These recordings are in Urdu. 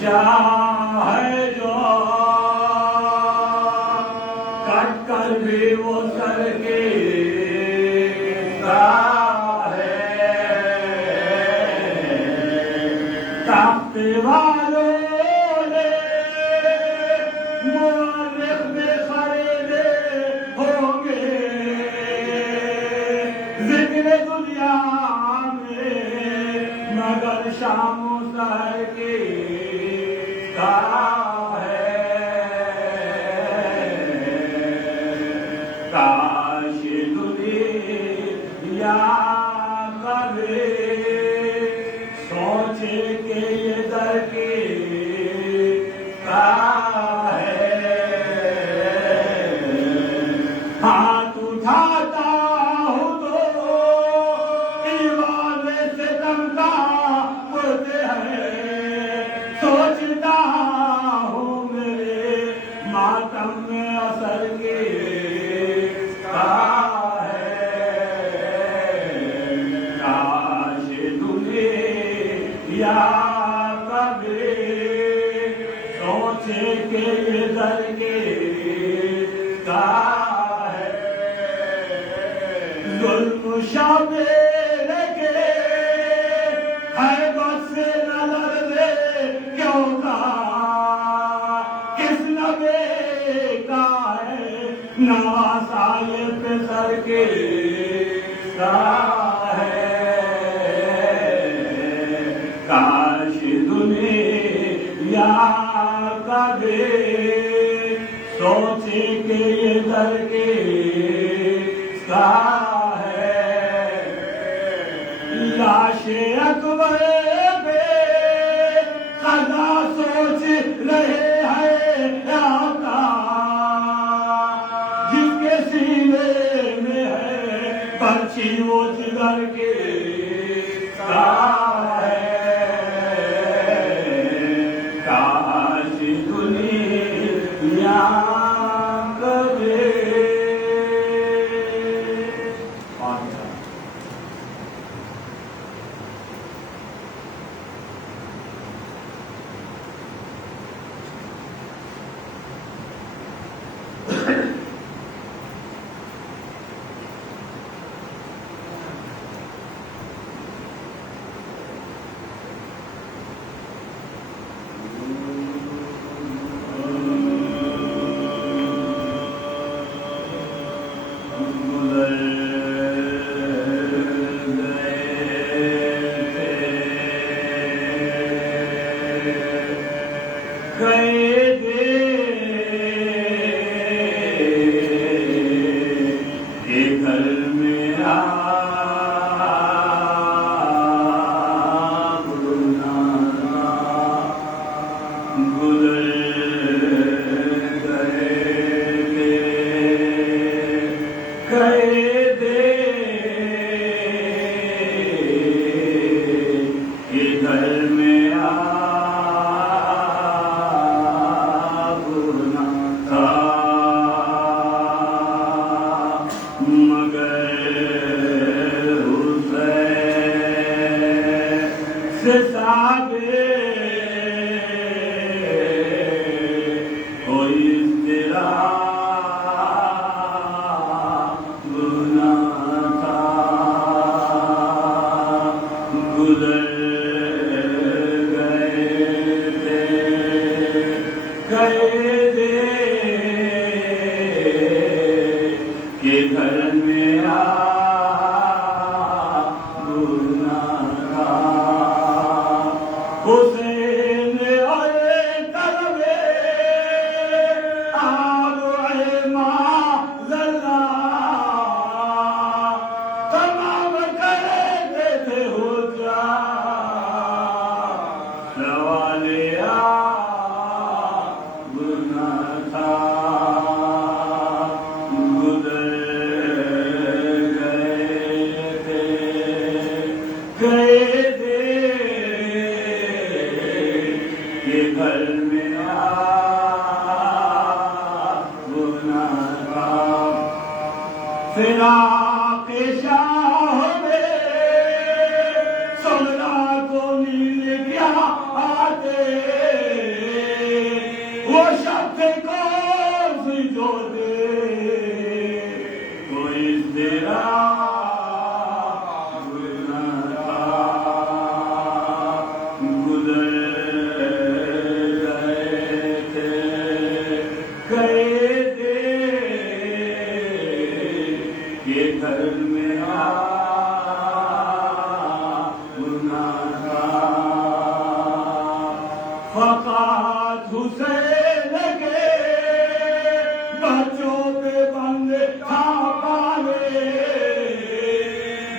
چاہے جو کٹ کر بھی وہ سر کے تاپتے والوں نے مورخ میں خریدے ہوں گے ذکر دنیا میں مگر شام و سحر کے کاش دنیا کبھی سوچے کہ یہ در کی ہاتھ اٹھاتا ہوں تو ایوان ستم کا پڑتے ہیں سوچتا ہوں میرے ماتم میں اثر کے کاش دنیا کبھی سوچے کہ یہ در کے ظلم شب لگے ہے بس نظر دے کیوں کا کس نبے کا ہے نواسائے پہ سر کے کاش دنیا کبھی سوچے کہ یہ در کے لاش اکبر پہ قضا سوچ رہے ہیں آقا جس کے سینے میں ہے پرچی وہ جگر کے کاش دنیا اس دے وہ شخص کون سی جو دے کوئی تیرا فقط حسین کے بچوں پہ بندے تھا پالے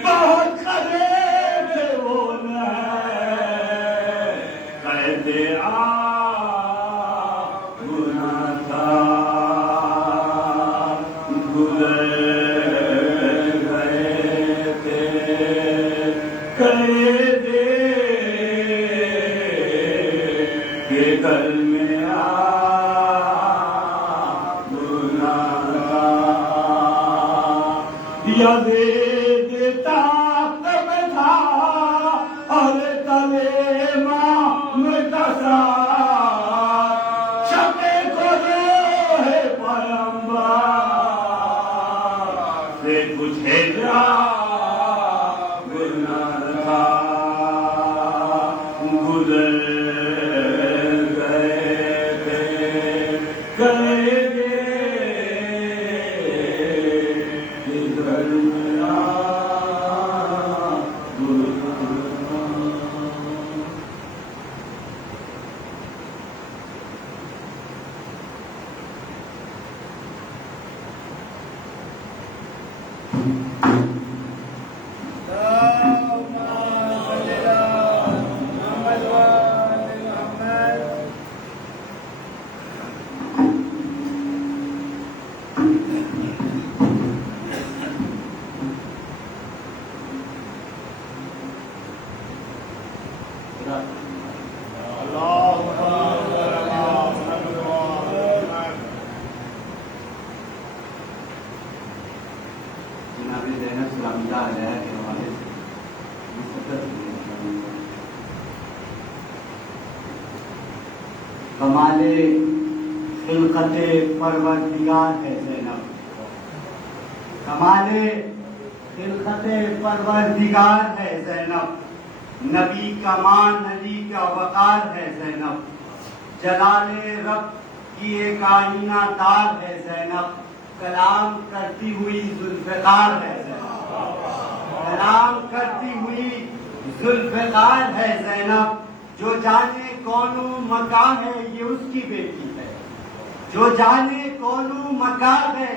بہت قریب تھے وہ قید گناہ تھا گزر گئے تھے قید کے گھر میں یزید طاقت میں تھا اور تلے ماں متصا شکے کو روح پیغمبر سے کچھ ہجرا گناہ تھا گزر کمال خلقت پروردگار ہے زینب، کمال خلقت پروردگار ہے زینب، نبی کا مان علی کا وقار ہے زینب، جلال رب کی ایک آئینہ دار ہے زینب، کلام کرتی ہوئی ذوالفقار ہے زینب، کلام کرتی ہوئی ذوالفقار ہے زینب، جو جانے کونو مکان ہے یہ اس کی بیٹی ہے، جو جانے کونو مکان ہے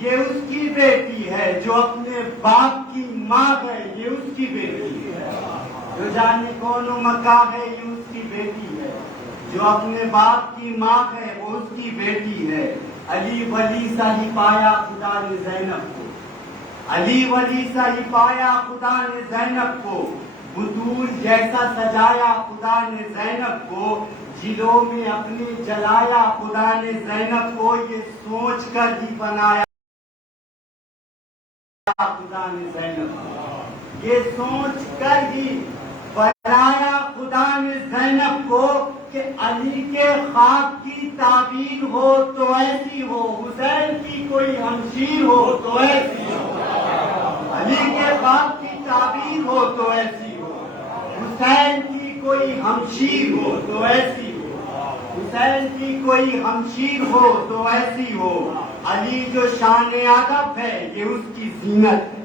یہ اس کی بیٹی ہے، جو اپنے باپ کی ماں ہے یہ اس کی بیٹی ہے، جو جانے کونو مکان ہے یہ اس کی بیٹی ہے، جو اپنے باپ کی ماں ہے وہ اس کی بیٹی ہے۔ علی ولی سا ہی پایا خدا نے زینب کو، علی ولی سا ہی پایا خدا نے زینب کو، بطول جیسا سجایا خدا نے زینب کو، جلوں میں اپنے جلایا خدا نے زینب کو، یہ سوچ کر ہی بنایا خدا نے زینب کو، یہ سوچ کر ہی بنایا خدا نے زینب کو کہ علی کے خواب کی تعبیر ہو تو ایسی ہو، حسین کی کوئی ہمشیر ہو تو ایسی ہو، علی کے خواب کی تعبیر ہو تو ایسی ہو، حسین کی کوئی ہمشیر ہو تو ایسی ہو، حسین کی کوئی ہمشیر ہو تو ایسی ہو۔ علی جو شان ادب ہے یہ اس کی زینت ہے،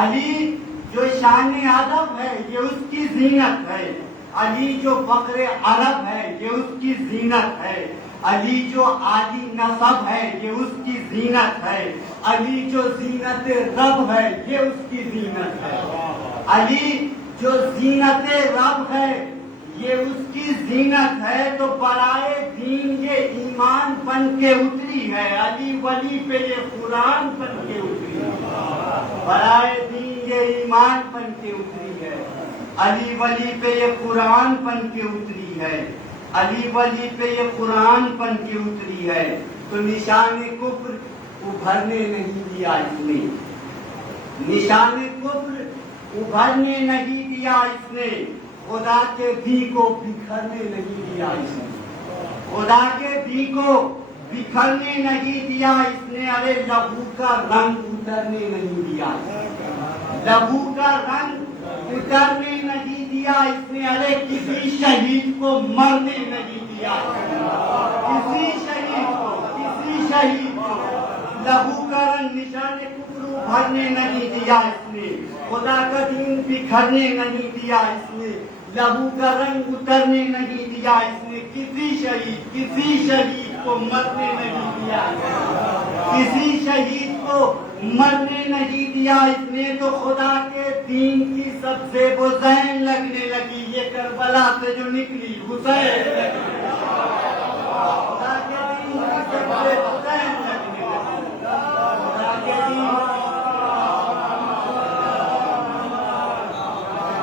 علی جو شان ادب ہے یہ اس کی زینت ہے، علی جو فخر عرب ہے یہ اس کی زینت ہے، علی جو عالی نسب ہے یہ اس کی زینت ہے، علی جو زینت رب ہے یہ اس کی زینت ہے، علی جو زینت رب ہے یہ اس کی زینت ہے، تو برائے دین یہ ایمان بن کے اتری ہے، علی ولی پہ یہ قرآن بن کے اتری ہے، برائے دین یہ ایمان بن کے اتری ہے، علی ولی پہ یہ قرآن بن کے اتری ہے، علی ولی پہ یہ قرآن بن کے اتری ہے، تو نشان کفر ابھرنے نہیں دیا اس نے، نشان کفر ابھرنے نہیں دیا اس نے، خدا کے دین کو بکھرنے نہیں دیا اس نے، خدا کے دین کو بکھرنے نہیں دیا اس نے، ارے لہو کا رنگ اترنے نہیں دیا، لہو کا رنگ اترنے نہیں دیا اس نے، ارے کسی شہید کو مرنے نہیں دیا، کسی شہید کو لہو کا رنگ نشان کفر بھرنے نہیں دیا اس نے، خدا کا دین بکھرنے نہیں دیا اس نے، لہو کا رنگ اترنے نہیں دیا اس نے، کسی شہید کو مرنے نہیں دیا، کسی شہید کو مرنے نہیں دیا اس نے، تو خدا کے دین کی سب سے حسین لگنے لگی، یہ کربلا سے جو نکلی حسین لگنے لگی، خدا کے دین کی سب سے حسین لگنے لگی،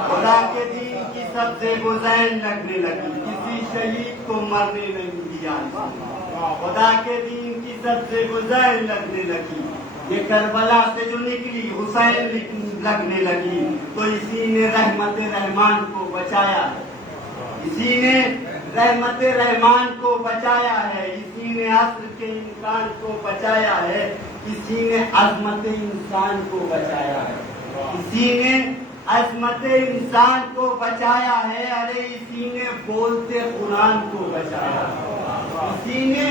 خدا کے دین کی سب سے حسین لگنے لگی، کسی شہید کو مرنے نہیں دیا، خدا کے دین کی سب سے حسین لگنے لگی، یہ کربلا سے جو نکلی حسین لگنے لگی، تو اسی نے رحمت رحمان کو بچایا ہے، اسی نے رحمت رحمان کو بچایا ہے، اسی نے عصر کے انسان کو بچایا ہے، اسی نے عظمت انسان کو بچایا ہے، اسی نے عظمت انسان کو بچایا ہے، ارے اسی نے بولتے قرآن کو بچایا ہے، اسی نے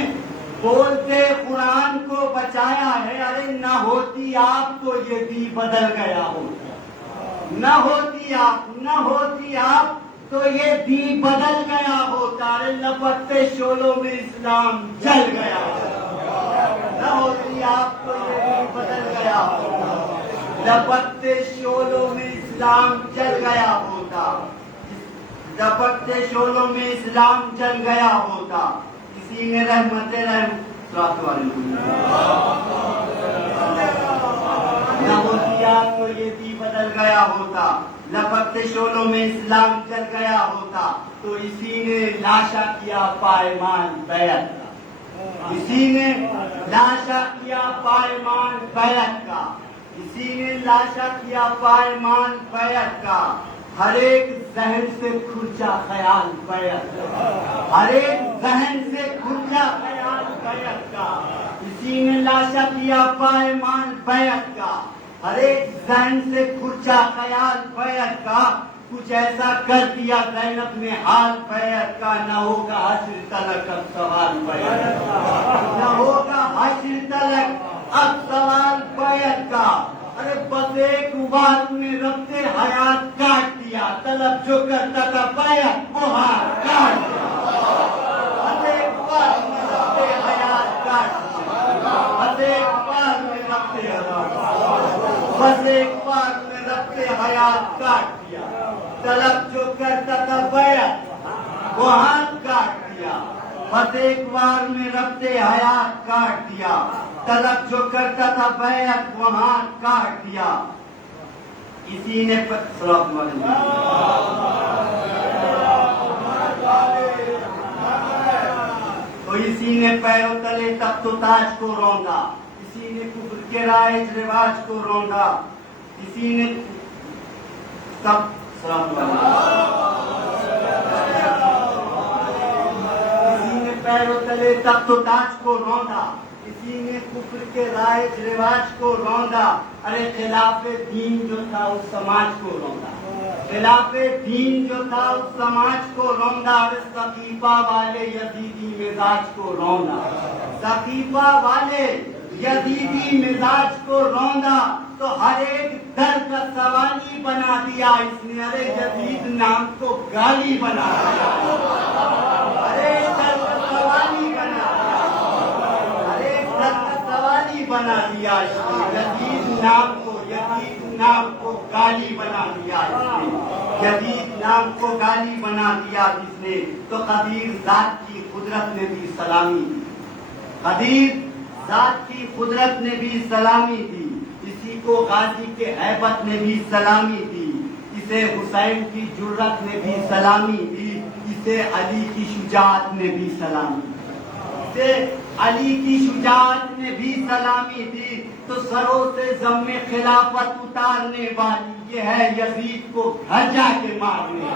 بولتے قرآن کو بچایا ہے، ارے نہ ہوتی آپ تو یہ بھی بدل گیا ہوتا، نہ ہوتی آپ تو یہ دین بدل گیا ہوتا، ارے لپٹتے شولوں میں اسلام جل گیا ہوتا، نہ ہوتی آپ تو یہ دین بدل گیا ہوتا، لپٹتے شولوں میں اسلام جل گیا ہوتا، لپٹتے شولوں میں اسلام جل گیا ہوتا، اسی نے رحمت نہ ہوتی آپ تو یہ بھی بدل گیا ہوتا، لپٹتے شولوں میں اسلام جل گیا ہوتا، تو اسی نے لاشا کیا پائمان بیعت کا، اسی نے لاشا کیا پائمان بیعت کا، اسی نے لاشا کیا پائمان بیعت کا، ہر ایک ذہن سے کھرچا خیال بیعت کا، ہر ایک ذہن سے کھرچا خیال بیعت کا، اسی نے لاشا کیا پائمان بیعت کا، ہر ایک ذہن سے کھرچا خیال بیعت کا، کچھ ایسا کر دیا زینب نے حال بیعت کا، نہ ہوگا حشر تلک اب سوال بیعت کا، نہ ہوگا حشر تلک اب سوال بیعت کا، ارے بس ایک بار میں ربط حیات کاٹ دیا، طلب جو کرتا تھا بیعت وہ ہاتھ کاٹ دیا، بس ایک بار میں ربط حیات کاٹ دیا، بس ایک بار میں ربط حیات، بس ایک بار میں ربط حیات کاٹ دیا، طلب جو کرتا تھا بیعت وہ ہاتھ کاٹ دیا، بس ایک بار میں ربط حیات کاٹ دیا، طلب جو کرتا تھا بیعت وہ ہاتھ کاٹ دیا، اسی نے تو اسی نے پیروں تلے تخت و تاج کو روندا، اسی نے کفر کے رائج رواج کو روندا، اسی نے سب اسی نے پیروں تلے تخت و تاج کو روندا، اسی نے کفر کے رائج رواج کو روندا، ارے خلاف دین جو تھا اس سماج کو روندا، خلاف دین جو تھا اس سماج کو روندا، ارے سقیفہ والے یزیدی مزاج کو روندا، سقیفہ والے یزیدی مزاج کو روندا، تو ہر ایک در کا سوالی بنا دیا اس نے، ارے یزید نام کو گالی بنا دیا، ہر ایک در کا سوالی بنا دیا، ہر ایک در کا سوالی بنا دیا اس نے، یزید نام کو گالی بنا دیا اس نے، یزید نام کو گالی بنا دیا اس نے، تو قدیر ذات کی قدرت نے بھی سلامی دی، قدیر ذات کی قدرت نے بھی سلامی دی، اسی کو غازی کے ہیبت نے بھی سلامی دی، اسے حسین کی جرت نے بھی سلامی دی، اسے علی کی شجاعت نے بھی سلامی دی، اسے علی کی شجاعت نے بھی سلامی دی، تو سروں سے ضم خلافت اتارنے والی یہ ہے یزید کو گھر جا کے مارنے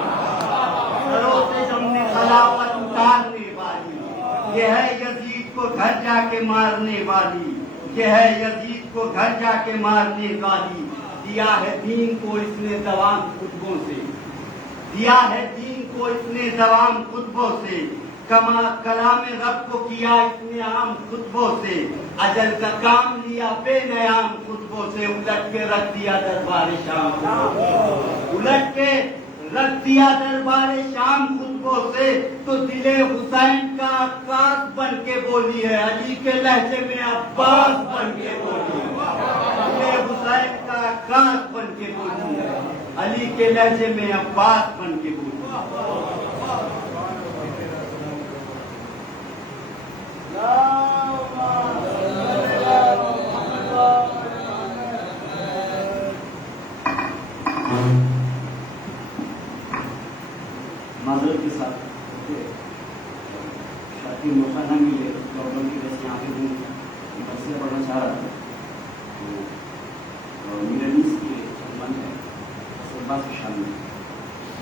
گھروں سے ہم نے خلافت اتارنے والی، یہ ہے یزید کو گھر جا کے مارنے والی، یہ ہے یزید کو گھر جا کے مارنے والی، دیا ہے دین کو اس نے دوام خطبوں سے، دیا ہے دین کو اس نے دوام خطبوں سے، کلام رب کو کیا اس نے عام خطبوں سے، اجل کا کام لیا بے نیام خطبوں سے، الٹ کے رکھ دیا دربار شام، الٹ کے رکھ دیا دربار شام خطبوں سے، تو دل حسین کا عکاس بن کے بولی ہے، علی کے لہجے میں عباس بن کے بولی ہے، دل حسین کا عکاس بن کے بولی ہے، علی کے لہجے میں عباس بن کے بولی ہے۔ معذرت کے ساتھ شاید موقع نہ ملے لاک ڈاؤن کی وجہ سے یہاں پہ ہوں، مسئلہ پڑھنا چاہ رہا تھا تو میرنیز کے من ہے اس بات کی شامل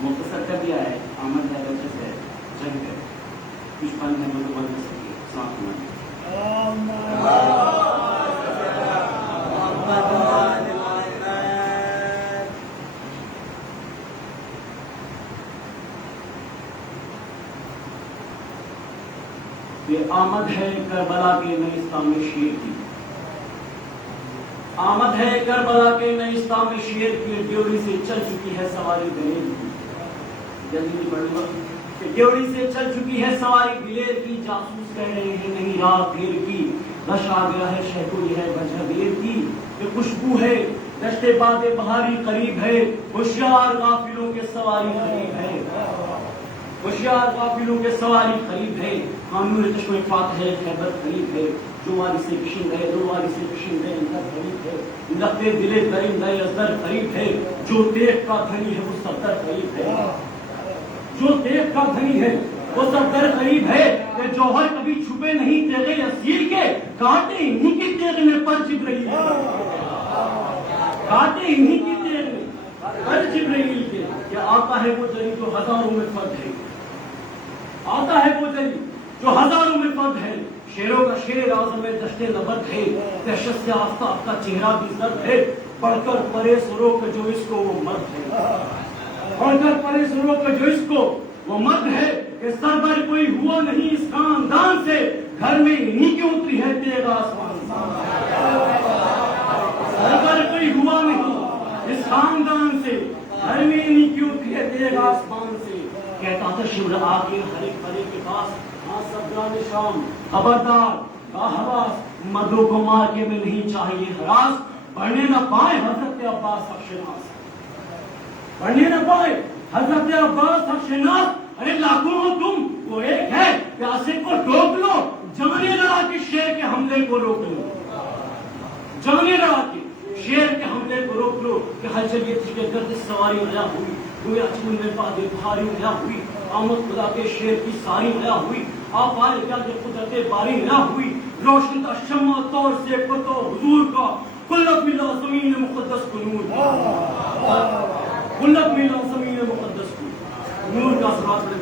مختصر کر دیا ہے، آمد ہے وجہ سے جنگ ہے، کچھ پل میں مطلب بن کر سکے ساتھ میں یہ آمد ہے کربلا کے نیستان میں شیر کی، آمد ہے کربلا کے نیستان میں شیر کی، ڈیوڑی سے چل چکی ہے سواری دلیر کی، جلدی پڑھوں کہ ڈیوڑی سے چل چکی ہے سواری دلیر کی، جاسوس کہہ رہے ہیں نہیں رات دیر کی، رش آ گیا ہے شہدوئی ہے وجہ دیر کی، یہ خوشبو ہے دشت باد بہاری قریب ہے، ہوشیار غافلوں کے سواری قریب ہے، ہوشیار قافلوں کے سواری قریب ہے، قانون چشم فاتح خیبر قریب ہے، جو واری سے کشن ہے دو واری سے کشن ہے اندر قریب ہے، لقے دلے درندہ ازدر قریب ہے، جو دیکھ کا دھنی ہے وہ صدر قریب ہے، جو دیکھ کا دھنی ہے وہ صدر قریب ہے، کہ جوہر کبھی چھپے نہیں تیغے اسیر کے، کاٹے انہی کی تیغ میں پر جبرائیل کاٹے انہی کی تیغ میں پر جبرائیل کے، کہ آتا ہے وہ جری جو ہزاروں میں فرد ہے، آتا ہے وہ جری جو ہزاروں میں فرد ہے، شیروں کا شیر اعظم دشت نبرد ہے، دہشت سے آفتاب کا چہرہ بھی زرد ہے، پڑھ کر پرے سرو کہ جو اس کو وہ مرد ہے، پڑھ کر پرے سرو کہ جو اس کو وہ مرد ہے، کہ سربر کوئی ہوا نہیں اس خاندان سے، گھر میں انہی کی اتری ہے تیغ آسمان سے، سربر کوئی ہوا نہیں اس خاندان سے، گھر میں انہی کی اتری ہے تیغ آسمان سے، کہتا تھا شمر آگے ہر ایک پرے کے پاس، ہاں سبران شام خبردار باحواس، مردوں کو مار کے میں نہیں چاہیے ہراس، بڑھنے نہ پائے حضرت عباس حق شناس، بڑھنے نہ پائے حضرت عباس حق شناس، ارے لاکھوں ہو تم وہ ایک ہے، پیاسے کو ڈوب لو، جانے لڑا کے شیر کے حملے کو روک لو، جانے لڑا کے شیر کے حملے کو روک لو، کہ ہلچل یہ تھی کہ گرد سواری عیا ہوئی، گویا چمن میں باد بہاری عیا ہوئی، آمد خدا کے شیر کی ساری عیا ہوئی، آپ آئے کیا کہ قدرت باری عیا ہوئی، روشن کا شمع طور سے پتو حضور کا، قلت ملا زمین مقدس کو نور، قلت ملا زمین مقدس کو نور کا سراج میں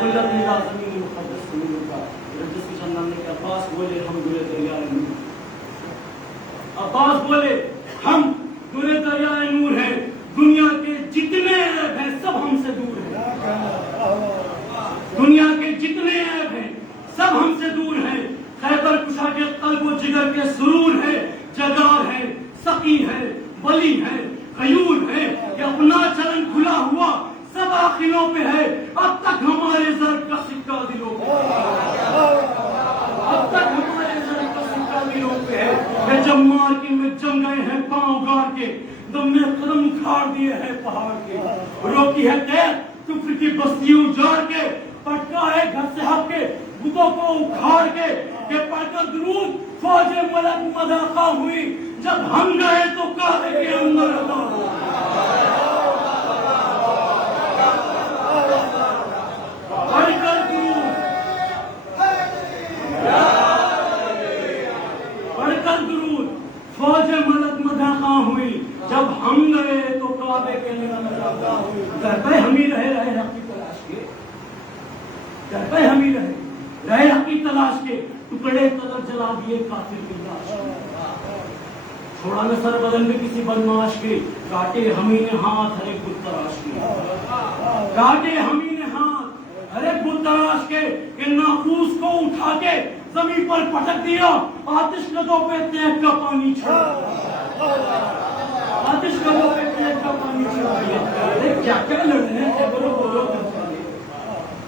قلت ملا زمین مقدس کو نور کا، جس کی چندن نے کہ عباس بولے ہم دورے دریائے نور، عباس بولے ہم دورے دریائے نور ہیں، دنیا کے جتنے عیب ہیں سب ہم سے دور ہیں، دنیا کے جتنے عیب ہیں سب ہم سے دور ہیں، خیبر کشا کے قلب و جگر کے سرور ہے، جگار ہے، سقی ہے، ولی ہے، غیور ہے، یہ اپنا چلن کھلا ہوا سب آخروں پہ ہے، اب تک ہمارے زر کا سکہ دلوں پہ ہے، اب تک ہمارے زر کا سکہ دلوں پہ ہے، کہ جب مار کے میں جم گئے ہیں پاؤں گاڑ کے، دم نے قدم اکھاڑ دیے ہیں پہاڑ کے، روکی ہے قید کفر کی بستی اجاڑ کے، پٹکا ہے گھر سے ہٹ کے بتوں کو اکھاڑ کے، کہ پڑھ کر درود فوج ملک مداخہ ہوئی، جب ہم گئے تو کعبے کے اندر ادا ہوئی، پڑھ کر درود، پڑھ کر درود فوج ملک مداخہ ہوئی، جب ہم گئے جواب ہے کہنے کا مطلب کرتے ہم ہی رہے حق کی تلاش کے، کرتے ہم ہی رہے حق کی تلاش کے، ٹکڑے قدر جلا دیے کافر کی لاش کے، چھوڑا نہ سر بدن میں کسی بدماش کے، کاٹے ہم ہی نے ہاتھ ہر ایک بت تراش کے، کاٹے ہم ہی نے ہاتھ ہر ایک بت تراش کے، کہ ناقوس کو اٹھا کے زمین پر پٹک دیا، آتش کدوں پہ تیغ کا پانی چھوڑ، آتش کدوں پہ تیغ کا پانی چھوڑ دیا۔ کیا کیا لڑے ہیں خیبر و پختونخوا میں،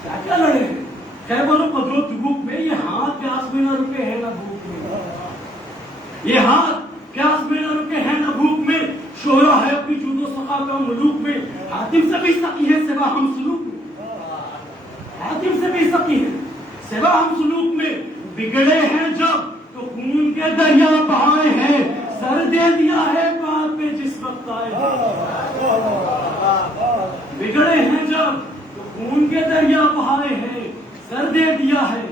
کیا کیا لڑے ہیں خیبر و پختونخوا میں، یہ ہاتھ پیاس میں نہ رکے ہیں نہ بھوک میں، یہ ہاتھ پیاس میں نہ رکے ہیں نہ بھوک میں، شوہرا ہے اپنی جود و سخا کا ملوک میں، حاتم سے بھی سکی ہے سوا ہم سلوک میں، حاتم سے بھی سکی ہے سوا ہم سلوک میں، بگڑے ہیں جب تو خون کے دریا بہائے ہیں، سر دے دیا ہے بات پہ جس وقت آئے ہیں، بگڑے ہیں جب تو خون کے دریا بہائے ہیں، سر دے دیا ہے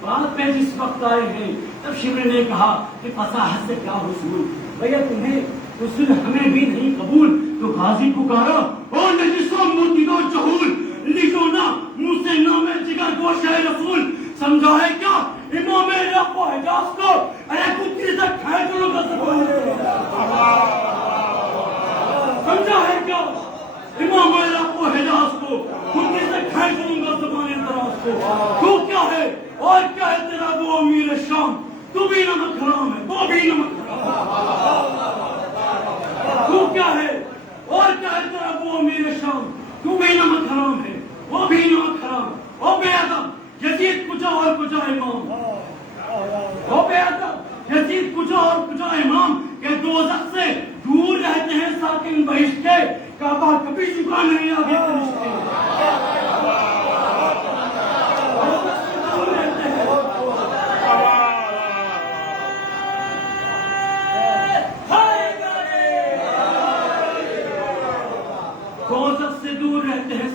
بات پہ جس وقت آئے ہیں۔ تب شمر نے کہا کہ فصاحت سے کیا حصول، بھیا تمہیں حصول ہمیں بھی نہیں قبول، تو غازی پکارا او نجسو مرتدو جہول، لکھو نا منہ سے نام جگر گوش ہے رسول، سمجھا ہے کیا امام عراق و حجاز کو، ارے کتی سے کھینچ لو گا زبان سے، سمجھا ہے کیا امام عراق و حجاز کو، کتی سے کھینچ لوں گا زبان دراز کو، تو کیا ہے اور کیا ہے تیرا وہ امیر شام، تو بھی نمک حرام ہے، تو بھی نمک حرام، تو کیا ہے اور کیا ہے تیرا وہ امیر شام، تو بھی نمک حرام ہے، وہ بھی نمک حرام، او بے ادب یزید کجا اور کجا امام، او بے ادب یزید کجا اور کجا امام، کہ دوزخ سے دور رہتے ہیں ساکن بہشت کے، کعبہ کبھی جھکا نہیں آگے کنشت کے،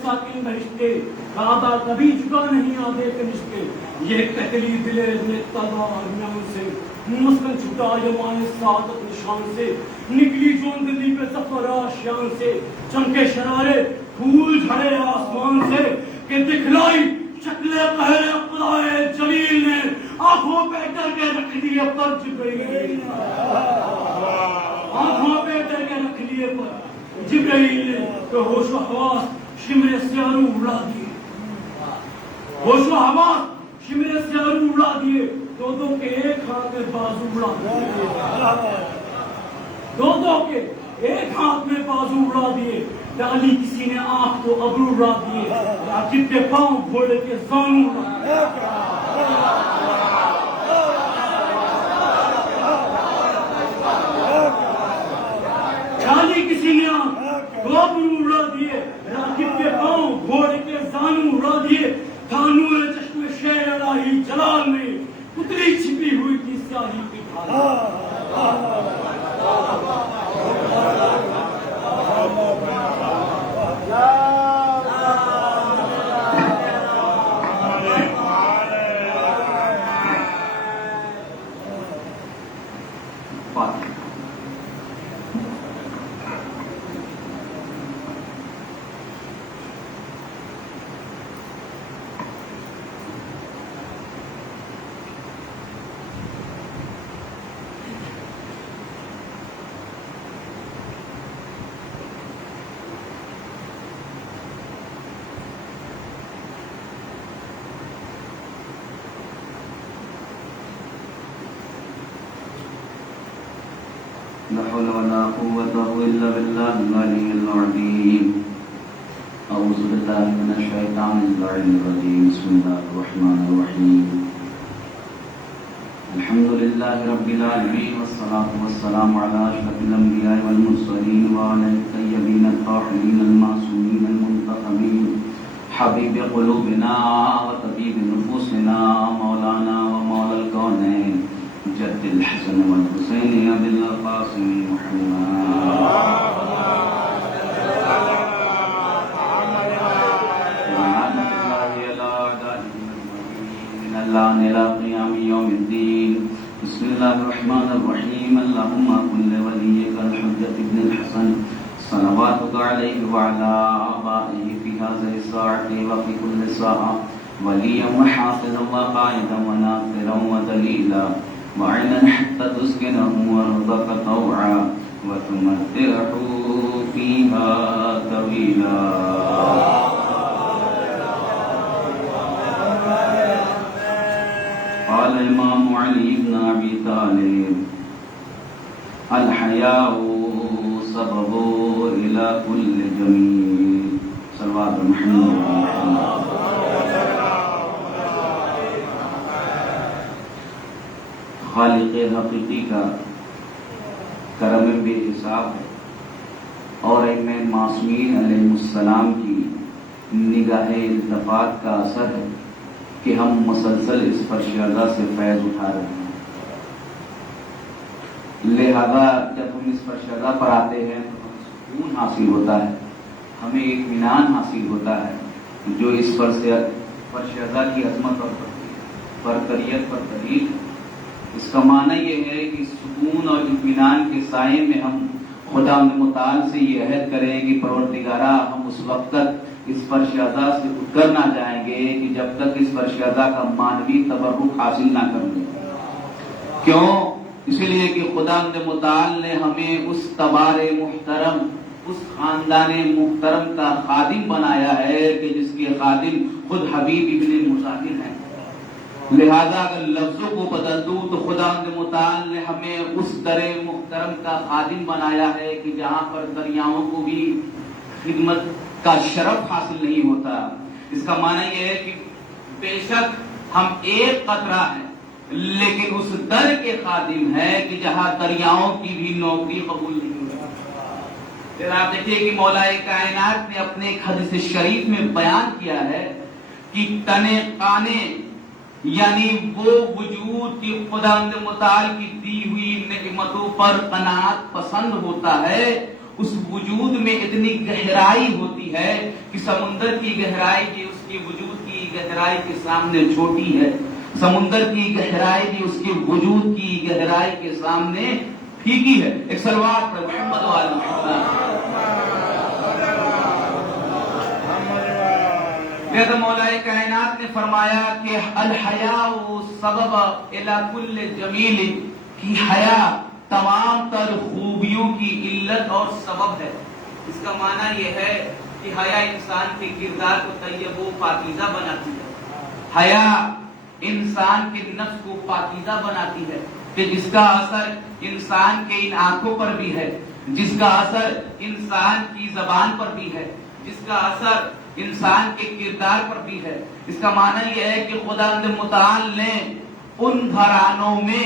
ساکن بہشت کے، کعبہ کبھی جھکا نہیں آگے کنشت کے، یہ پہلی دل میں تباہیوں سے، مسکن چھٹا یمان سعادت نشان سے، نکلی جون دلی پہ ظفر آشیان سے، چمکے شرارے پھول جھڑے آسمان سے، کہ دکھلائی شکل قہر خدائے جلیل نے، آنکھوں پہ ڈر کے رکھ لیے پر جبریل، آنکھوں پہ ڈر کے رکھ لیے پر جبریل نے، کہ ہوش و حواس شمر سیارو اڑا دیے، ہوش و حواس شمر سیارو اڑا دیے، دو دو کے ایک ہاتھ میں بازو اڑا دیے، دو دو کے ایک ہاتھ میں بازو اڑا دیے، ڈالی کسی نے آنکھ تو ابرو اڑا دیے، راکب کے پاؤں گھوڑے کے زانو اڑا دیے، ڈالی کسی نے آنکھ تو ابرو اڑا دیے، راکب کے پاؤں گھوڑے کے زانو اڑا دیے، تھانوئے چشم شیر الہی جلال میں پتلی چھپی ہوئی تھی سیاہی کی ڈھال، لا حول ولا قوة إلا بالله العلي العظيم. أعوذ بالله من الشيطان اللعين الرجيم. بسم الله الرحمن الرحيم. الحمد لله رب العالمين والصلاة والسلام على أشرف الأنبياء والمرسلين وعلى الطيبين الطاهرين المعصومين المنتخبين حبيب قلوبنا وطبيب نفوسنا مولانا ومولى الكونين جد الحسن والحسين أبي القاسم محمد اللعن إلى قيام يوم الدين. بسم الله الرحمن الرحيم. اللهم كن لوليك الحجة ابن الحسن صلوات عليه وعلى آبائه في هذه الساعة وفي كل ساعة وليا وحافظا وقائدا وناصرا ودليلا وعينا حتى تسكنه وارضك طوعا وتمتعه فيها طويلا. قال امام علی بن ابی طالب الحیاء سبب الى كل جمیل. صلوات محمد. خالق حقیقی کا کرم بے حساب ہے اور ائمہ معصومین علیہ السلام کی نگاہ التفات کا اثر ہے کہ ہم مسلسل اس فرشیادہ سے فیض اٹھا رہے ہیں. لہذا جب ہم اس فرشیادہ پر آتے ہیں تو ہمیں سکون حاصل ہوتا ہے, ہمیں اطمینان حاصل ہوتا ہے. جو اس فرشیادہ کی عظمت اور برتریت پر دلیل ہے, اس کا معنی یہ ہے کہ سکون اور اطمینان کے سائے میں ہم خدا متعال سے یہ عہد کریں کہ پروردگارہ ہم اس وقت تک اس فرشیادہ سے اتر نہ جائیں گے کہ جب تک اس فرشیادہ کا معنوی تبرک حاصل نہ کر لیں. کیوں؟ اس لیے کہ خدا متعال نے ہمیں اس تبار محترم, اس خاندان محترم کا خادم بنایا ہے کہ جس کے خادم خود حبیب ابن مظاہر ہیں. لہذا اگر لفظوں کو بدل دوں تو خدا متعال نے ہمیں اس در محترم کا خادم بنایا ہے کہ جہاں پر دریاؤں کو بھی خدمت کا شرف حاصل نہیں ہوتا. اس کا معنی یہ ہے کہ بے شک ہم ایک قطرہ ہیں لیکن اس در کے خادم ہے کہ جہاں دریاؤں کی بھی نوکری قبول نہیں ہوتی. پھر آپ دیکھیے کہ مولا کائنات نے اپنے ایک حدیث شریف میں بیان کیا ہے کہ تنے قانے یعنی وہ وجود کی خدا متعال کی دی ہوئی نعمتوں پر قناعت پسند ہوتا ہے, اس وجود میں اتنی گہرائی ہوتی ہے کہ سمندر کی گہرائی بھی اس کے وجود کی گہرائی کے سامنے چھوٹی ہے, سمندر کی گہرائی بھی اس کے وجود کی گہرائی کے سامنے پھیکی ہے. ایک صلوات پر محمد و آل محمد. لہذا مولا کائنات نے فرمایا کہ الحیاء سبب الی کل جمیل, کی حیا تمام تر خوبیوں کی علت اور سبب ہے. اس کا معنی یہ ہے کہ حیا انسان کے کردار کو طیب و پاکیزہ بناتی ہے, حیا انسان کے نفس کو پاکیزہ بناتی ہے کہ جس کا اثر انسان کے ان آنکھوں پر بھی ہے, جس کا اثر انسان کی زبان پر بھی ہے, جس کا اثر انسان کے کردار پر بھی ہے. اس کا معنی یہ ہے کہ خدا متعال نے ان گھرانوں میں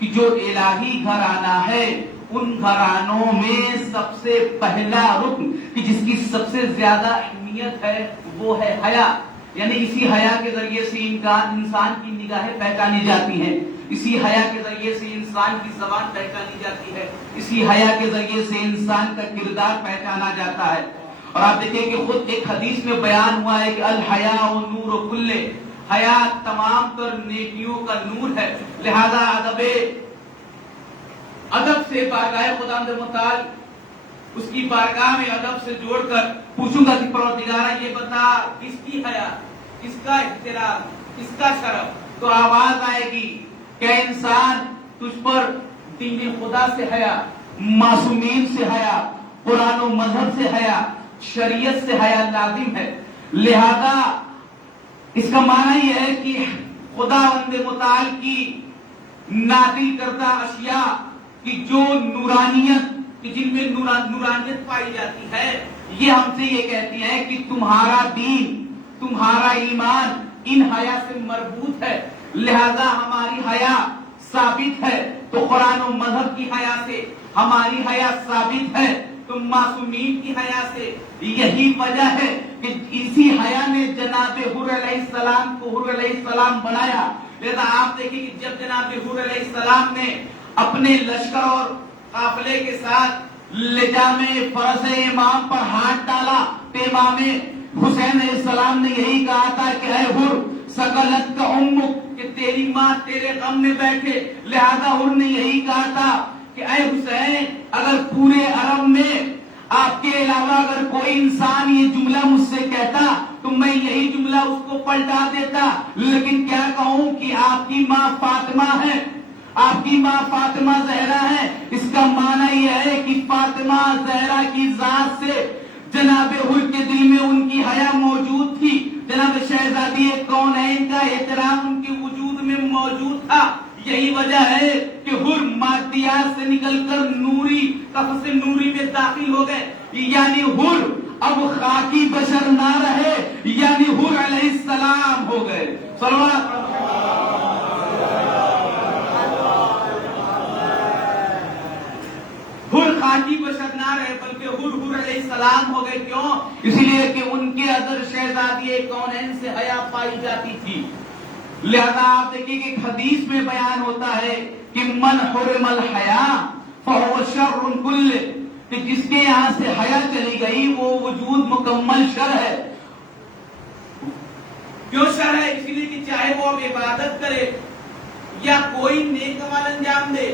کہ جو الہی گھرانہ ہے, ان گھرانوں میں سب سے پہلا رکن کہ جس کی سب سے زیادہ اہمیت ہے وہ ہے حیا. یعنی اسی حیا کے ذریعے سے انسان کی نگاہیں پہچانی جاتی ہیں, اسی حیا کے ذریعے سے انسان کی زبان پہچانی جاتی ہے, اسی حیا کے ذریعے سے انسان کا کردار پہچانا جاتا ہے. اور آپ دیکھیں کہ خود ایک حدیث میں بیان ہوا ہے کہ الحیاء نور کل, حیا تمام تر نیکیوں کا نور ہے. لہذا ادب سے بارگاہ خدا متعال, اس کی بارگاہ میں ادب سے جوڑ کر پوچھوں گا کہ پروردگارہ یہ بتا کس کی حیا, کس کا احترام, کس کا شرف, تو آواز آئے گی کہ انسان تجھ پر دین خدا سے حیا, معصومین سے حیا, قرآن و مذہب سے حیا, شریعت سے حیا لازم ہے. لہذا اس کا معنی یہ ہے کہ خدا متعال کی نازل کردہ اشیاء کی جو نورانیت, جن میں نورانیت پائی جاتی ہے, یہ ہم سے یہ کہتی ہے کہ تمہارا دین, تمہارا ایمان ان حیا سے مربوط ہے. لہذا ہماری حیا ثابت ہے تو قرآن و مذہب کی حیا سے, ہماری حیا ثابت ہے تو معصومین کی حیا سے. یہی وجہ ہے کہ اسی حیا نے جناب حور علیہ السلام کو حور علیہ السلام بنایا. لہذا آپ دیکھیں کہ جب جناب حور علیہ السلام نے اپنے لشکر اور قافلے کے ساتھ لجام فرس امام پر ہاتھ ڈالا تو امام حسین علیہ السلام نے یہی کہا تھا کہ اے حر سکلت کا امک, کہ تیری ماں تیرے غم میں بیٹھے. لہذا حر نے یہی کہا تھا کہ اے حسین اگر پورے عرب میں آپ کے علاوہ اگر کوئی انسان یہ جملہ مجھ سے کہتا تو میں یہی جملہ اس کو پلٹا دیتا، لیکن کیا کہوں کہ آپ کی ماں فاطمہ ہے، آپ کی ماں فاطمہ زہرا ہے، اس کا معنی یہ ہے کہ فاطمہ زہرا کی ذات سے جناب حر کے دل میں ان کی حیا موجود تھی، جناب شہزادی کونین کا احترام ان کے وجود میں موجود تھا۔ یہی وجہ ہے کہ حر مادیات سے نکل کر نوری قفس نوری میں داخل ہو گئے، یعنی حر اب خاکی بشر نہ رہے، یعنی حر علیہ السلام ہو گئے۔ صلوات حر خاکی بشر نہ رہے بلکہ حر علیہ السلام ہو گئے۔ کیوں؟ اس لیے کہ ان کے اندر شہزادی کونین سے حیا پائی جاتی تھی۔ لہذا آپ دیکھیں کہ ایک حدیث میں بیان ہوتا ہے کہ من حرم الحیا فهو شر کل، کہ جس کے یہاں سے حیا چلی گئی وہ وجود مکمل شر ہے۔ کیوں شر ہے؟ اس لیے کہ چاہے وہ اب عبادت کرے یا کوئی نیک عمل انجام دے،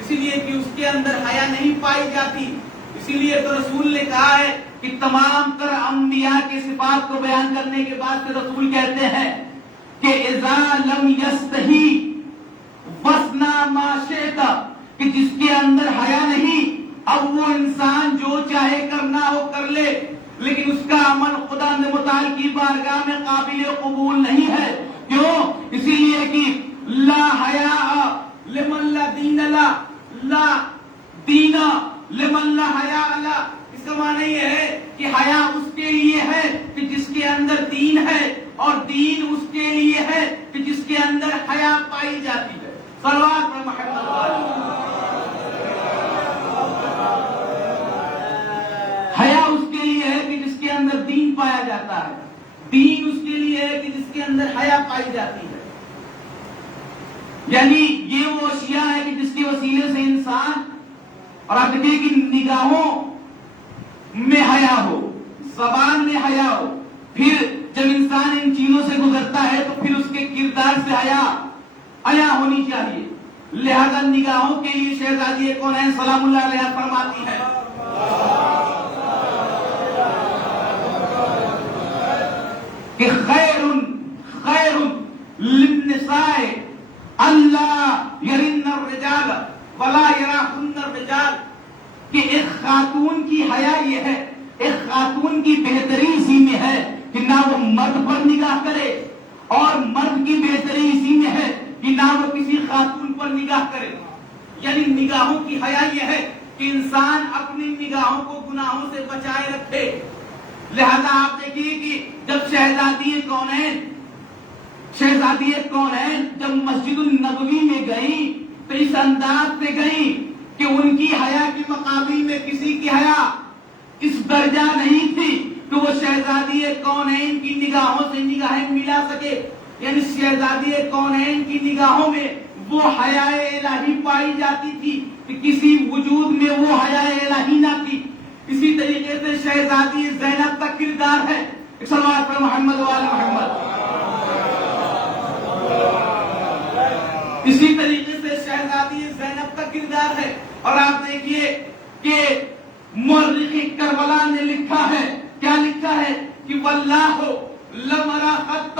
اسی لیے کہ اس کے اندر حیا نہیں پائی جاتی۔ اسی لیے تو رسول نے کہا ہے کہ تمام تر انبیاء کے صفات کو بیان کرنے کے بعد سے رسول کہتے ہیں کہ اذا لم یستحی وصنا ما شئت، کہ جس کے اندر حیا نہیں اب وہ انسان جو چاہے کرنا ہو کر لے، لیکن اس کا عمل خدا متعال کی بارگاہ میں قابل قبول نہیں ہے۔ کیوں؟ اسی لیے کہ لا حیاء لمن لا دین لا، لا دین لمن لا حیاء لا۔ اس کا معنی یہ ہے کہ حیا اس کے لیے ہے کہ جس کے اندر دین ہے، اور دین اس کے لیے ہے کہ جس کے اندر حیا پائی جاتی ہے۔ صلوات پر محمد حیا اس کے لیے ہے کہ جس کے اندر دین پایا جاتا ہے، دین اس کے لیے ہے کہ جس کے اندر حیا پائی جاتی ہے۔ یعنی یہ وہ اشیاء ہے کہ جس کے وسیلے سے انسان، اور آپ دیکھیں کہ نگاہوں میں حیا ہو، زبان میں حیا ہو، پھر جب انسان ان چیزوں سے گزرتا ہے تو پھر اس کے کردار سے حیا ہونی چاہیے۔ لہذا نگاہوں کے لیے شہزادی کونین سلام اللہ علیہ فرماتی ہے کہ خیر للنساء اللہ یرن الرجال ولا یراہن الرجال، کہ ایک خاتون کی حیا یہ ہے، ایک خاتون کی بہتری اسی میں ہے کہ نہ وہ مرد پر نگاہ کرے، اور مرد کی بہتری اسی میں ہے کہ نہ وہ کسی خاتون پر نگاہ کرے۔ یعنی نگاہوں کی حیا یہ ہے کہ انسان اپنی نگاہوں کو گناہوں سے بچائے رکھے۔ لہذا آپ دیکھیے کہ جب شہزادی کونین جب مسجد النبوی میں گئی تو اس انداز سے گئی کہ ان کی حیا کے مقابل میں کسی کی حیا اس درجہ نہیں تھی کہ وہ شہزادی کونین کی نگاہوں سے نگاہیں ملا سکے۔ یعنی شہزادی کونین کی نگاہوں میں وہ حیا الہی پائی جاتی تھی کہ کسی وجود میں وہ حیا الہی نہ تھی۔ اسی طریقے سے شہزادی زینب کا کردار ہے، صلوات پر محمد و آل محمد۔ اسی طریقے سے شہزادی زینب کا کردار ہے، اور آپ دیکھیے کہ مورخ کربلا نے لکھا ہے، کیا لکھا ہے کہ واللہ لمرا خط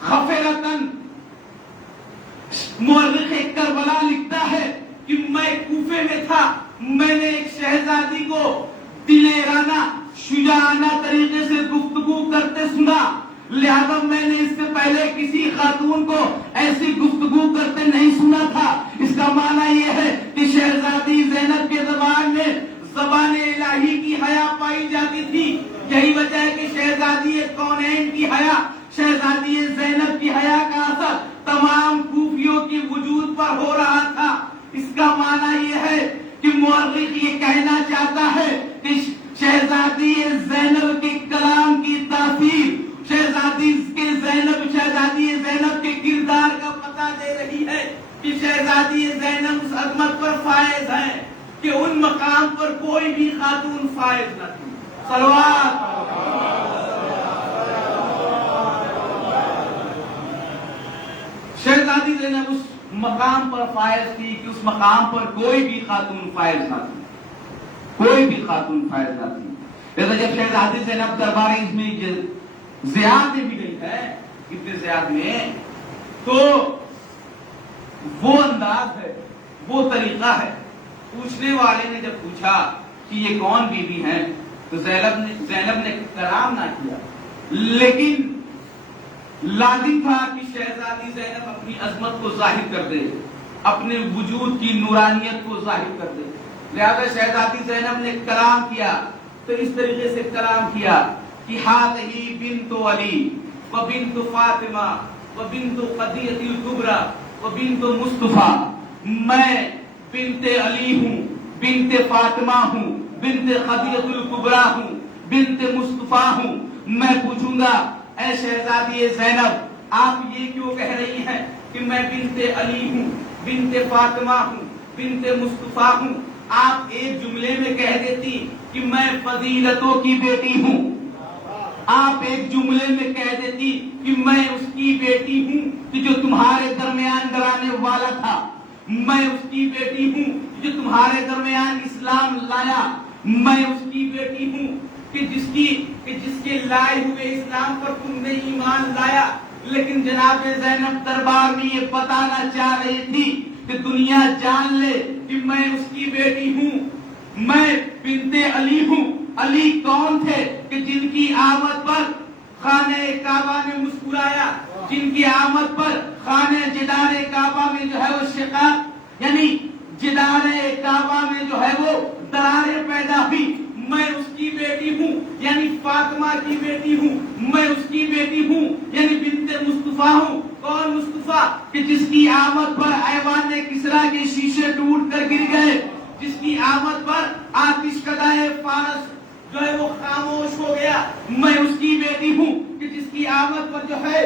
خفرتن، مورخ کربلا لکھتا ہے کہ میں کوفے میں تھا، میں نے ایک شہزادی کو دلیرانہ شجاعانہ طریقے سے گفتگو کرتے سنا، لہذا میں نے اس سے پہلے کسی خاتون کو ایسی گفتگو کرتے نہیں سنا تھا۔ اس کا معنی یہ ہے کہ شہزادی زینب کے زبان میں زبان الہی کی حیا پائی جاتی تھی۔ یہی وجہ ہے کہ شہزادی کونین کی حیا، شہزادی زینب کی حیا کا اثر تمام کوفیوں کے وجود پر ہو رہا تھا۔ اس کا معنی یہ ہے کہ مورخ یہ کہنا چاہتا ہے کہ شہزادی زینب کے کلام کی تاثیر شہزادی زینب کے کردار کا پتہ دے رہی ہے کہ شہزادی زینب اس عظمت پر فائز ہیں کہ ان مقام پر کوئی بھی خاتون فائز نہ تھی۔ صلوات۔ شہزادی زینب اس مقام پر فائز تھی کہ اس مقام پر کوئی بھی خاتون فائز نہ تھی، کوئی بھی خاتون فائز نہ تھی۔ لہذا جب شہزادی زینب دربار اس میں زیاد میں بھی گئی ہے، اتنے زیاد میں، تو وہ انداز ہے، وہ طریقہ ہے. پوچھنے والے نے جب پوچھا کہ یہ کون بیوی ہیں تو زینب نے کلام نہ کیا، لیکن لازم تھا کہ شہزادی زینب اپنی عظمت کو ظاہر کر دے، اپنے وجود کی نورانیت کو ظاہر کر دے. لہذا شہزادی زینب نے کلام کیا تو اس طریقے سے کلام کیا کہ ہاتھی بنت علی و بنت فاطمہ و بنت قضیۃ الکبریٰ و بنت مصطفیٰ، میں بنت علی ہوں، بنت فاطمہ ہوں، بنت قضیۃ الکبریٰ ہوں، بنت مصطفیٰ ہوں. میں پوچھوں گا اے شہزادی زینب آپ یہ کیوں کہہ رہی ہیں کہ میں بنت علی ہوں، بنت فاطمہ ہوں، بنت مصطفیٰ ہوں؟ آپ ایک جملے میں کہہ دیتی کہ میں فضیلتوں کی بیٹی ہوں. آپ ایک جملے میں کہہ دیتی کہ میں اس کی بیٹی ہوں کہ جو تمہارے درمیان ڈرانے والا تھا. میں اس کی بیٹی ہوں جو تمہارے درمیان اسلام لایا. میں اس کی بیٹی ہوں کہ جس کے لائے ہوئے اسلام پر تم نے ایمان لایا. لیکن جناب زینب دربار میں یہ بتانا چاہ رہی تھی کہ دنیا جان لے کہ میں اس کی بیٹی ہوں، میں بنت علی ہوں. علی کون تھے کہ جن کی آمد پر خانہ کعبہ میں مسکرایا، جن کی آمد پر خانہ جدار کعبہ میں جو ہے وہ شقاق یعنی جدار کعبہ میں جو ہے وہ دراریں پیدا ہوئی. میں اس کی بیٹی ہوں یعنی فاطمہ کی بیٹی ہوں. میں اس کی بیٹی ہوں یعنی بنت مصطفیٰ ہوں. کون مصطفیٰ کہ جس کی آمد پر ایوان کسریٰ کے شیشے ٹوٹ کر گر گئے، جس کی آمد پر آتش کدائے فارس جو ہے وہ خاموش ہو گیا. میں اس کی بیٹی ہوں کہ جس کی آمد پر جو ہے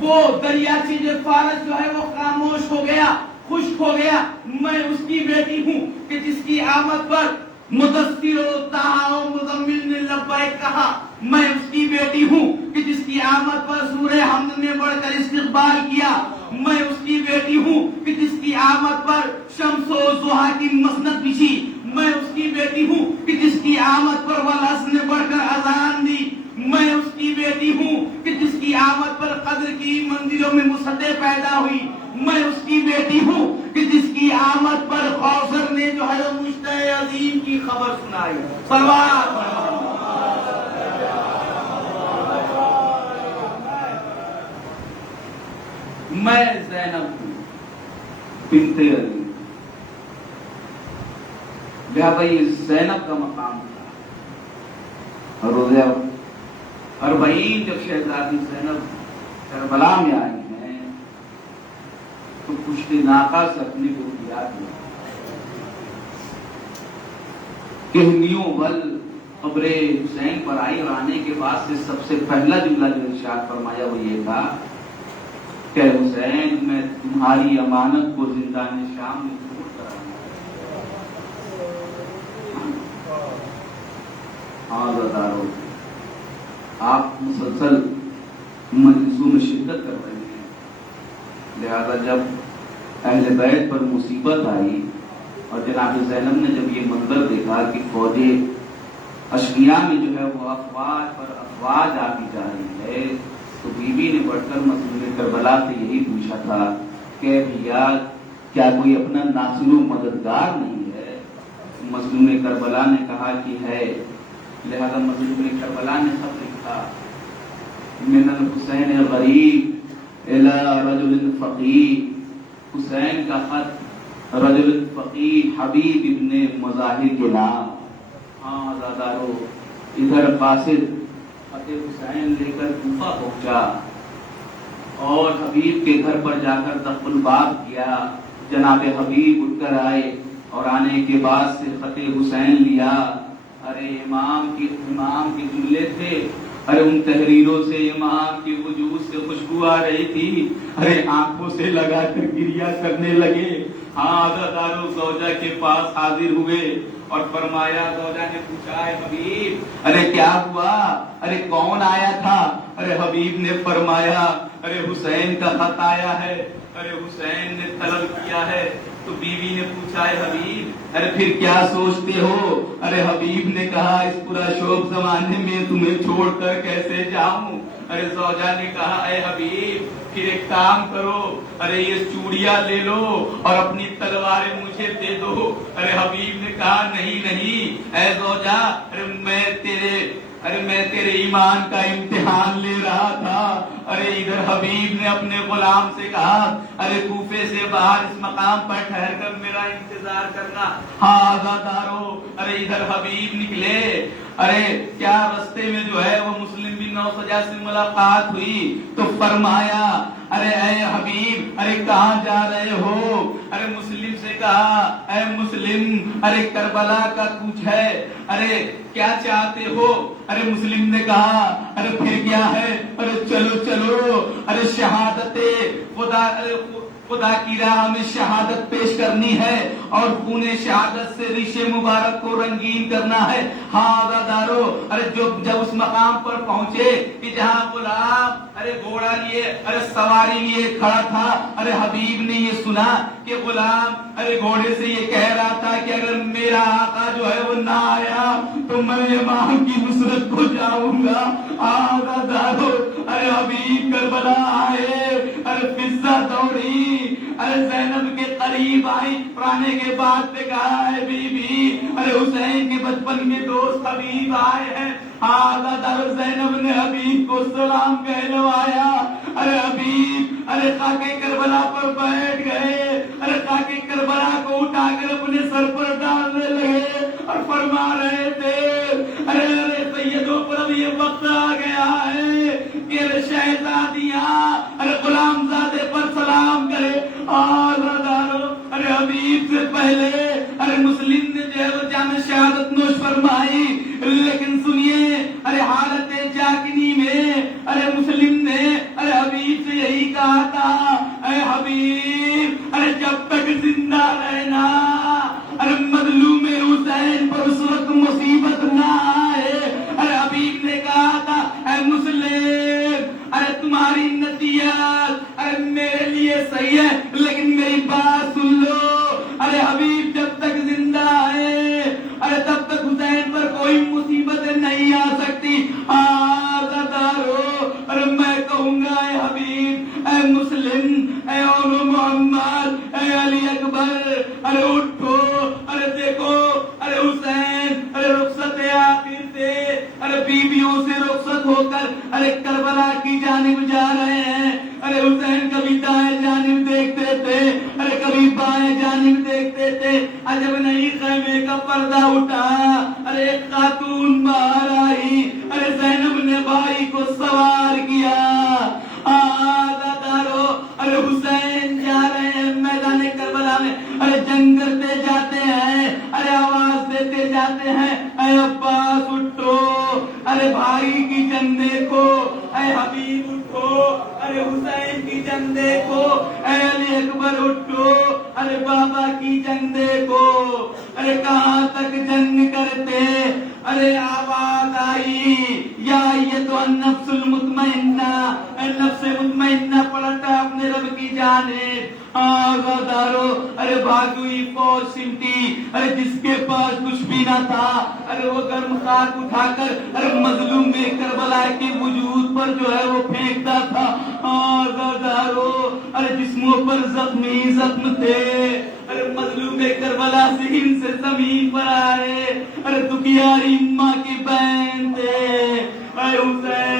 وہ دریاچے جو فارس جو ہے وہ خاموش ہو گیا، خشک ہو گیا. میں اس کی بیٹی ہوں کہ جس کی آمد پر مدثر و طٰہٰ و مزمل نے لبیک کہا. میں اس کی بیٹی ہوں کہ جس کی آمد پر سورہ حمد نے بڑھ کر استقبال کیا. میں اس کی بیٹی ہوں کہ جس کی آمد پر شمس و ضحیٰ کی مسند بچھی. میں اس کی بیٹی ہوں کہ جس کی آمد پر والعصر نے بڑھ کر اذان دی. میں اس کی بیٹی ہوں کہ جس کی آمد پر قدر کی مندروں میں مصدے پیدا ہوئی. میں اس کی بیٹی ہوں کہ جس کی آمد پر کوثر نے جو ہے مشتاق عظیم کی خبر سنائی. میں زینب ہوں بنت علی. بھائی زینب کا مقام تھا. روزہ 40 جب شہزادی زینب کربلا میں آئی ہیں تو پشت ناقہ سے اپنے کو یاد کیا کہنیوں ول قبر حسین پر آئی اور آنے کے بعد سے سب سے پہلا جملہ جو ارشاد فرمایا وہ یہ تھا کہ حسین میں تمہاری امانت کو زندان شام میں چھوڑ کر آیا. آپ مسلسل مجلسوں میں شرکت کر رہے ہیں، لہذا جب اہل بیت پر مصیبت آئی اور جناب زینب نے جب یہ منظر دیکھا کہ فوج اشقیاء میں جو ہے وہ افواج پر افواج آتی جا رہی ہے، تو بیوی نے بڑھ کر مظلوم کربلا سے یہی پوچھا تھا کہ بھیا کیا کوئی اپنا ناصر و مددگار نہیں ہے؟ مظلوم کربلا نے کہا کہ ہے. لہذا مظلوم کربلا نے خط لکھا من الحسین غریب الی رجل فقیر. حسین کا خط رجل فقیر حبیب ابن مظاہر کے نام. ہاں عزادارو، ادھر قاصد خط حسین لے کر کوفہ پہنچا اور حبیب کے گھر پر جا کر دخل الباب کیا. جناب حبیب اٹھ کر آئے اور آنے کے بعد سے خط حسین لیا. ارے امام کے جملے تھے، ارے ان تحریروں سے امام کے وجود سے خوشبو آ رہی تھی. ارے آنکھوں سے لگا کر گریا کرنے لگے. ہاں عزادارو زوجہ کے پاس حاضر ہوئے اور فرمایا. زوجہ نے پوچھا ہے حبیب ارے کیا ہوا؟ ارے کون آیا تھا؟ ارے حبیب نے فرمایا ارے حسین کا خط آیا ہے. ارے حسین نے طلب کیا ہے تو بیوی نے پوچھا اے حبیب ارے پھر کیا سوچتے ہو؟ ارے حبیب نے کہا اس پورا شوق زمانے میں تمہیں چھوڑ کر کیسے جاؤں؟ ارے زوجہ نے کہا اے حبیب پھر ایک کام کرو، ارے یہ چوڑیاں لے لو اور اپنی تلواریں مجھے دے دو۔ ارے حبیب نے کہا نہیں نہیں اے زوجہ، ارے میں تیرے ایمان کا امتحان لے رہا تھا۔ ارے ادھر حبیب نے اپنے غلام سے کہا ارے کوفے سے باہر اس مقام پر ٹھہر کر میرا انتظار کرنا۔ ہاں آزادارو، ارے ادھر حبیب نکلے، ارے کیا رستے میں جو ہے وہ مسلم بن نوسجا سے ملاقات ہوئی تو فرمایا ارے اے حبیب ارے کہاں جا رہے ہو؟ ارے مسلم سے کہا اے مسلم ارے کربلا کا کچھ ہے، ارے کیا چاہتے ہو؟ ارے مسلم نے کہا ارے پھر کیا ہے؟ ارے چلو چلو، ارے شہادت خدا کی راہ میں شہادت پیش کرنی ہے اور خون شہادت سے ریشے مبارک کو رنگین کرنا ہے۔ ہاں آزادارو، ارے جب اس مقام پر پہنچے کہ جہاں غلام ارے گھوڑا لیے ارے سواری لیے کھڑا تھا، ارے حبیب نے یہ سنا کہ غلام ارے گھوڑے سے یہ کہہ رہا تھا کہ اگر میرا آقا جو ہے وہ نہ آیا تو میں امام کی نصرت کو جاؤں گا۔ آزادارو، ارے حبیب کربلا آئے، ارے فضا دوڑی، ارے زینب کے قریب آئی، پرانے کے بعد پہ کہا ہے بی بی ارے حسین کے بچپن کے دوست حبیب آئے ہیں۔ آزادارو، زینب نے حبیب کو سلام کہلوایا، ارے حبیب ارے خاکے کربلا پر بیٹھ گئے، ارے خاکے کربلا کو اٹھا کر اپنے سر پر ڈالنے لگے اور فرما رہے تھے ارے ارے سیدوں پر اب یہ وقت آ گیا ہے کہ ارے شہزادیاں ارے غلام زادے پر سلام کرے۔ آزادارو، ارے حبیب سے پہلے ارے مسلم نے جو ہے وہ جام شہادت نوش فرمائی، لیکن سنیے ارے حالت جاکنی میں ارے مسلم نے ارے حبیب سے یہی کہا تھا اے حبیب ارے جب تک زندہ رہنا ارے مظلوم حسین پر اس وقت مصیبت نہ آئے۔ ارے حبیب نے کہا تھا اے مسلم ارے تمہاری نصیحت ارے میرے لیے صحیح ہے لیکن میری بات سن لو، ارے حبیب جب تک زندہ ہے ارے تب تک حسین پر کوئی مصیبت نہیں آ سکتی۔ آزادارو، ارے میں کہوں گا اے حبیب اے مسلم اے اولو محمد اے علی اکبر ارے اٹھو، ارے دیکھو ارے حسین ارے رخصت آخر سے ارے بیویوں سے رخصت ہو کر ارے کربلا کی جانب جا رہے ہیں۔ ارے حسین کبھی دائیں جانب دیکھتے تھے ارے کبھی بائیں جانب دیکھتے تھے، عجب نہیں خیمے کا پردہ اٹھا، ارے ایک خاتون باہر آئی، ارے زینب نے بھائی کو سوار کیا۔ آزادارو، ارے حسین جا رہے ہیں میدان کربلا میں، ارے جنگ کرتے جاتے ہیں، ارے آواز دیتے جاتے ہیں اے عباس اٹھو، ارے بھائی کی جنگ دیکھو، اے حبیب اٹھو، ارے حسین کی جنگ دیکھو، اے علی اکبر اٹھو، ارے بابا کی جنگ دیکھو۔ ارے کہاں تک جنگ کرتے، ارے آواز آئی یا یہ تو النفس المطمئنہ، نفس مطمئنہ پلٹا اپنے رب کی جانب۔ آزادارو، ارے بھاگوئی فوج سمٹی، ارے جس کے پاس کچھ بھی نہ تھا ارے وہ گرم خاک اٹھا کر ارے مظلوم کربلا کے وجود پر جو ہے وہ پھینکتا تھا۔ آزادارو، ارے جسموں پر زخم تھے، ارے مظلوم کربلا ذہن سے زمین پر آئے، ارے دکھیاری اماں کی بہن تھے، اے حسین